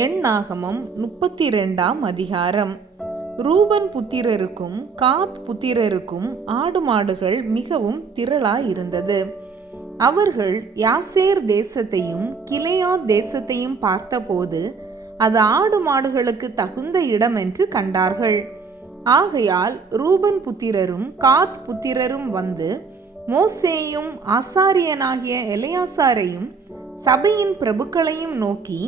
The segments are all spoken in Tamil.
எண்ணாகமம் 32ஆம் அதிகாரம். ரூபன் புத்திரருக்கும் காத் புத்திரருக்கும் ஆடு மாடுகள் மிகவும் திரளாயிருந்தது. அவர்கள் யாசேர் தேசத்தையும் கிலெயாத் தேசத்தையும் பார்த்தபோது அது ஆடு மாடுகளுக்கு தகுந்த இடம் என்று கண்டார்கள். ஆகையால் ரூபன் புத்திரரும் காத் புத்திரரும் வந்து மோசேயும் ஆசாரியனாகிய எலெயாசாரையும் சபையின் பிரபுக்களையும் நோக்கி,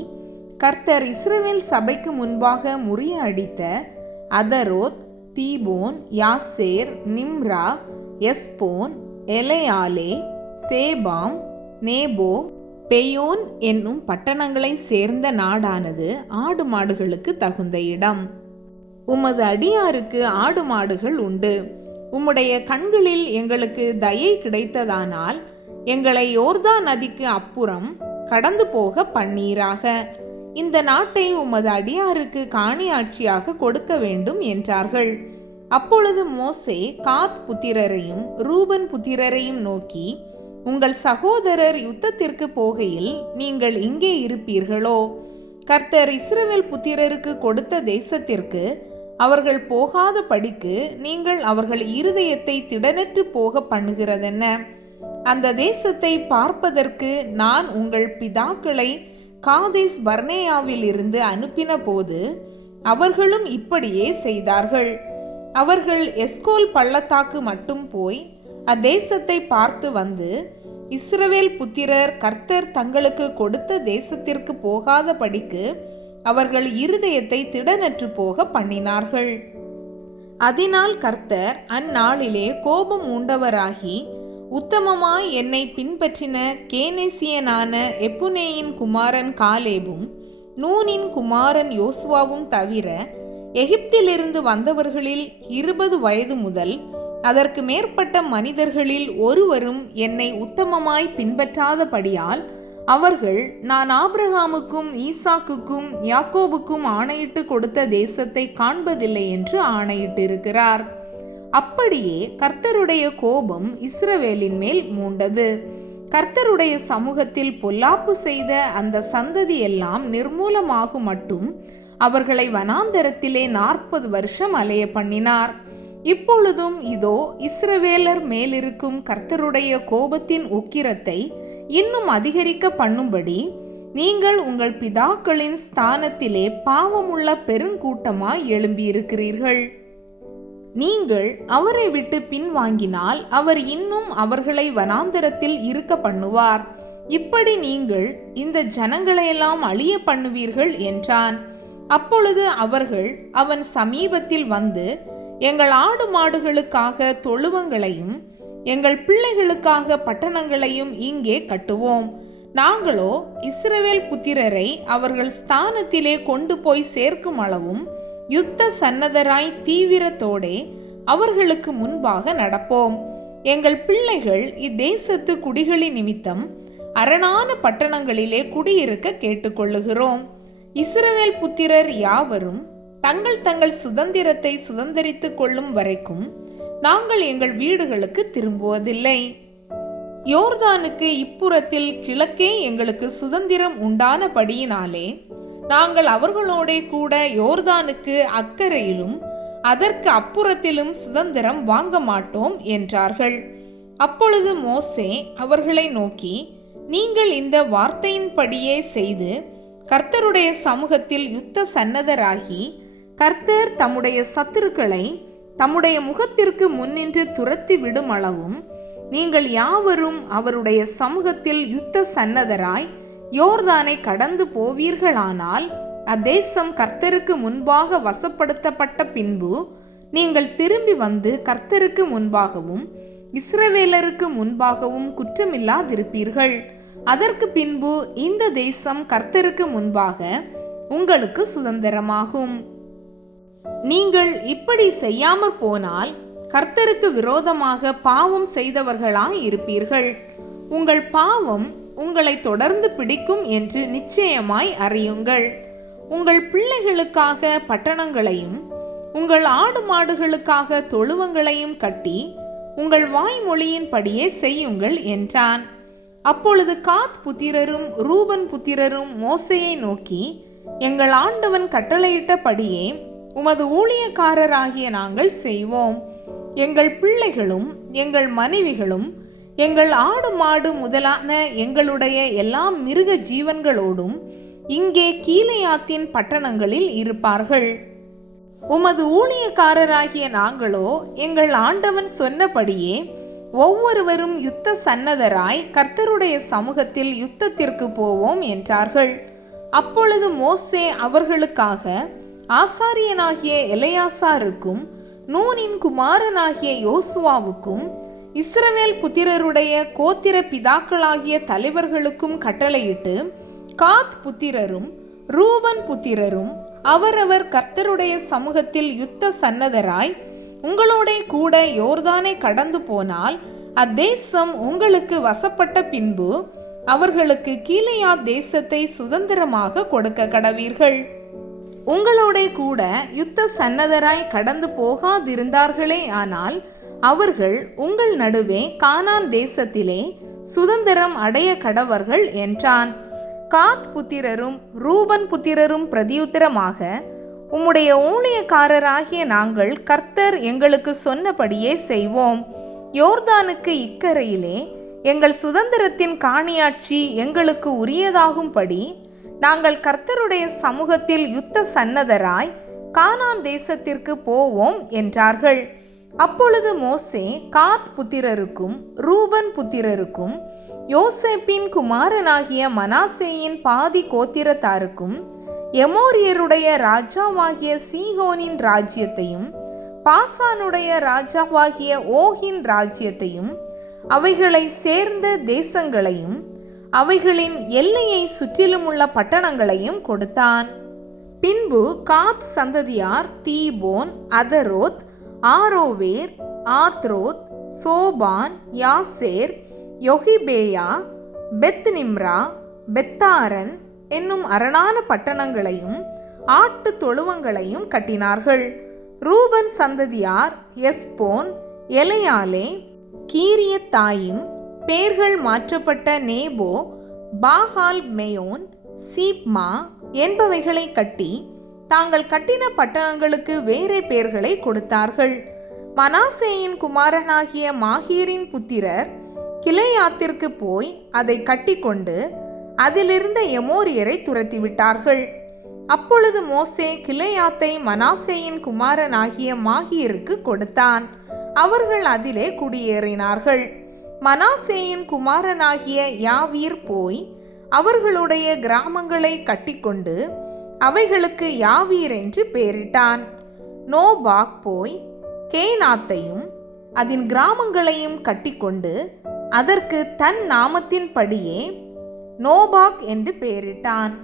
கர்த்தர் இஸ்ரவேல் சபைக்கு முன்பாக முறியடித்த அதரோத், தீபோன், யாசேர், நிம்ரா, எஸ்போன், எலெயாலே, சேபாம், நேபோ, பெயோன் என்னும் பட்டணங்களை சேர்ந்த நாடானது ஆடு மாடுகளுக்கு தகுந்த இடம். உமது அடியாருக்கு ஆடு மாடுகள் உண்டு. உம்முடைய கண்களில் எங்களுக்கு தயை கிடைத்ததானால் எங்களை யோர்தான் நதிக்கு அப்புறம் கடந்து போக பண்ணீராக. இந்த நாட்டை உமது அடியாருக்கு காணியாட்சியாக கொடுக்க வேண்டும் என்றார்கள். அப்பொழுது மோசே காத் புத்திரரையும் ரூபன் புத்திரரையும் நோக்கி, உங்கள் சகோதரர் யுத்தத்திற்கு போகையில் நீங்கள் இங்கே இருப்பீர்களோ? கர்த்தர் இஸ்ரவேல் புத்திரருக்கு கொடுத்த தேசத்திற்கு அவர்கள் போகாத படிக்கு நீங்கள் அவர்கள் இருதயத்தை திடனற்று போக பண்ணுகிறதென்ன? அந்த தேசத்தை பார்ப்பதற்கு நான் உங்கள் பிதாக்களை காதேஸ் பர்னேயாவில் இருந்து அனுப்பின போது அவர்களும் இப்படியே செய்தார்கள். அவர்கள் எஸ்கோல் பள்ளத்தாக்கு மட்டும் போய் அத்தேசத்தை பார்த்து வந்து, இஸ்ரவேல் புத்திரர் கர்த்தர் தங்களுக்கு கொடுத்த தேசத்திற்கு போகாத படிக்கு அவர்கள் இருதயத்தை திடனற்று போக பண்ணினார்கள். அதனால் கர்த்தர் அந்நாளிலே கோபம் உண்டவராகி, உத்தமமாய் என்னை பின்பற்றின கேனேசியனான எப்புனேயின் குமாரன் காலேபும் நூனின் குமாரன் யோசுவாவும் தவிர எகிப்திலிருந்து வந்தவர்களில் 20 வயது முதல் அதற்கு மேற்பட்ட மனிதர்களில் ஒருவரும் என்னை உத்தமமாய் பின்பற்றாதபடியால் அவர்கள் நான் ஆபிரகாமுக்கும் ஈசாக்குக்கும் யாக்கோபுக்கும் ஆணையிட்டு கொடுத்த தேசத்தை காண்பதில்லை என்று ஆணையிட்டிருக்கிறார். அப்படியே கர்த்தருடைய கோபம் இஸ்ரவேலின் மேல் மூண்டது. கர்த்தருடைய சமூகத்தில் பொல்லாப்பு செய்த அந்த சந்ததி எல்லாம் நிர்மூலமாகும் மட்டும் அவர்களை வனாந்தரத்திலே 40 வருஷம் அலைய பண்ணினார். இப்பொழுதும் இதோ இஸ்ரவேலர் மேலிருக்கும் கர்த்தருடைய கோபத்தின் உக்கிரத்தை இன்னும் அதிகரிக்க பண்ணும்படி நீங்கள் உங்கள் பிதாக்களின் ஸ்தானத்திலே பாவமுள்ள பெருங்கூட்டமாய் எழும்பியிருக்கிறீர்கள். நீங்கள் அவரை விட்டு பின்வாங்கினால் அவர் இன்னும் அவர்களை வனாந்தரத்தில் இருக்க பண்ணுவார். இப்படி நீங்கள் இந்த ஜனங்களையெல்லாம் அழிய பண்ணுவீர்கள் என்றான். அப்பொழுது அவர்கள் அவன் சமீபத்தில் வந்து, எங்கள் ஆடு மாடுகளுக்காக தொழுவங்களையும் எங்கள் பிள்ளைகளுக்காக பட்டணங்களையும் இங்கே கட்டுவோம். நாங்களோ இஸ்ரவேல் புத்திரரை அவர்கள் ஸ்தானத்திலே கொண்டு போய் சேர்க்கும் அளவும் யுத்த சன்னதராய் தீவிரத்தோடே அவர்களுக்கு முன்பாக நடப்போம். எங்கள் பிள்ளைகள் இத்தேசத்து குடிகளின் நிமித்தம் அரணான பட்டணங்களிலே குடியிருக்க கேட்டுக்கொள்ளுகிறோம். இஸ்ரவேல் புத்திரர் யாவரும் தங்கள் தங்கள் சுதந்திரத்தை சுதந்திரித்துக் கொள்ளும் வரைக்கும் நாங்கள் எங்கள் வீடுகளுக்கு திரும்புவதில்லை. யோர்தானுக்கு இப்புறத்தில் கிழக்கே எங்களுக்கு சுதந்திரம் உண்டானபடியினாலே நாங்கள் அவர்களோடே கூட யோர்தானுக்கு அக்கறையிலும் அதற்கு அப்புறத்திலும் சுதந்திரம் வாங்க மாட்டோம் என்றார்கள். அப்பொழுது மோசே அவர்களை நோக்கி, நீங்கள் இந்த வார்த்தையின்படியே செய்து கர்த்தருடைய சமூகத்தில் யுத்த சன்னதராகி, கர்த்தர் தம்முடைய சத்துருக்களை தம்முடைய முகத்திற்கு முன்னின்று துரத்தி விடும் அளவும் நீங்கள் யாவரும் அவருடைய சமூகத்தில் யுத்த சன்னதராய் யோர்தானை கடந்து போவீர்களானால் அத்தேசம் கர்த்தருக்கு முன்பாக வசப்படுத்தப்பட்ட பின்பு நீங்கள் திரும்பி வந்து கர்த்தருக்கு முன்பாகவும் இஸ்ரவேலருக்கு முன்பாகவும் குற்றமில்லாதிருப்பீர்கள். அதற்கு பின்பு இந்த தேசம் கர்த்தருக்கு முன்பாக உங்களுக்கு சுதந்திரமாகும். நீங்கள் இப்படி செய்யாமற் போனால் கர்த்தருக்கு விரோதமாக பாவம் செய்தவர்களாய் இருப்பீர்கள். உங்கள் பாவம் உங்களை தொடர்ந்து பிடிக்கும் என்று நிச்சயமாய் அறியுங்கள். உங்கள் பிள்ளைகளுக்காக பட்டணங்களையும் உங்கள் ஆடு மாடுகளுக்காக தொழுவங்களையும் கட்டி உங்கள் வாய்மொழியின்படியே செய்யுங்கள் என்றான். அப்பொழுது காத் புத்திரரும் ரூபன் புத்திரரும் மோசேயை நோக்கி, எங்கள் ஆண்டவன் கட்டளையிட்டபடியே உமது ஊழியக்காரராகிய நாங்கள் செய்வோம். எங்கள் பிள்ளைகளும் எங்கள் மனைவிகளும் எங்கள் ஆடு மாடு முதலான எங்களுடைய எல்லா மிருக ஜீவன்களோடும் இங்கே கீலேயாத்தின் பட்டணங்களில் இருப்பார்கள். உமது ஊழியக்காரராகிய நாங்களோ எங்கள் ஆண்டவன் சொன்னபடியே ஒவ்வொருவரும் யுத்த சன்னதராய் கர்த்தருடைய சமூகத்தில் யுத்தத்திற்கு போவோம் என்றார்கள். அப்பொழுது மோசே அவர்களுக்காக ஆசாரியனாகிய எலெயாசாருக்கும் நூனின் குமாரனாகிய யோசுவாவுக்கும் இஸ்ரவேல் புத்திரருடைய கோத்திர பிதாக்களாகிய தலைவர்களுக்கும் கட்டளையிட்டு, காத் புத்திரரும் ரூபன் புத்திரரும் அவரவர் கர்த்தருடைய சமூகத்தில் யுத்த சன்னதராய் உங்களோட கூட யோர்தானை கடந்து போனால் அத்தேசம் உங்களுக்கு வசப்பட்ட பின்பு அவர்களுக்கு கீலேயாத் தேசத்தை சுதந்திரமாக கொடுக்க கடவீர்கள். உங்களோட கூட யுத்த சன்னதராய் கடந்து போகாதிருந்தார்களே ஆனால் அவர்கள் உங்கள் நடுவே கானான் தேசத்திலே சுதந்திரம் அடைய கடவர்கள் என்றான். காத் புத்திரரும் ரூபன் புத்திரரும் பிரதியுத்தரமாக, உம்முடைய ஊழியக்காரராகிய நாங்கள் கர்த்தர் எங்களுக்கு சொன்னபடியே செய்வோம். யோர்தானுக்கு இக்கரையிலே எங்கள் சுதந்திரத்தின் காணியாட்சி எங்களுக்கு உரியதாகும்படி நாங்கள் கர்த்தருடைய சமூகத்தில் யுத்த சன்னதராய் கானான் தேசத்திற்கு போவோம் என்றார்கள். அப்பொழுது மோசே காத் புத்திரருக்கும் ரூபன் புத்திரருக்கும் யோசேப்பின் குமாரனாகிய மனாசேயின் பாதி கோத்திரத்தாருக்கும் எமோரியருடைய ராஜாவாகிய சீகோனின் ராஜ்யத்தையும் பாசானுடைய ராஜாவாகிய ஓகின் ராஜ்யத்தையும் அவைகளை சேர்ந்த தேசங்களையும் அவைகளின் எல்லையை சுற்றிலும் உள்ள பட்டணங்களையும் கொடுத்தான். பின்பு காத் சந்ததியார் Dibon, அதரோத், Aroer, Atroth, சோபான், Yasir, Jogbehah, பெத் நிம்ரா, பெத்தாரன் என்னும் அரணான பட்டணங்களையும் ஆட்டு தொழுவங்களையும் கட்டினார்கள். ரூபன் சந்ததியார் எஸ்போன், எலையாலே, கீரியத்தாயிம், பேர்கள் மாற்றப்பட்ட நேபோ, பாகால் மெயோன், சீப்மா என்பவைகளை கட்டி தாங்கள் கட்டின பட்டணங்களுக்கு வேறே பெயர்களை கொடுத்தார்கள். மனாசேயின் குமாரனாகிய மாகீரின் புத்திரர் கிலேயாத்திற்கு போய் அதை கட்டிக்கொண்டு அதிலிருந்த எமோரியரை துரத்திவிட்டார்கள். அப்பொழுது மோசே கிலேயாத்தை மனாசேயின் குமாரனாகிய மாகீருக்கு கொடுத்தான். அவர்கள் அதிலே குடியேறினார்கள். மனாசேயின் குமாரனாகிய யாவீர் போய் அவர்களுடைய கிராமங்களை கட்டிக்கொண்டு அவைகளுக்கு யாவீர் என்று பெயரிட்டான். நோபாக் போய் கேனாத்தையும் அதன் கிராமங்களையும் கட்டிக்கொண்டு அதற்கு தன் நாமத்தின்படியே நோபாக் என்று பெயரிட்டான்.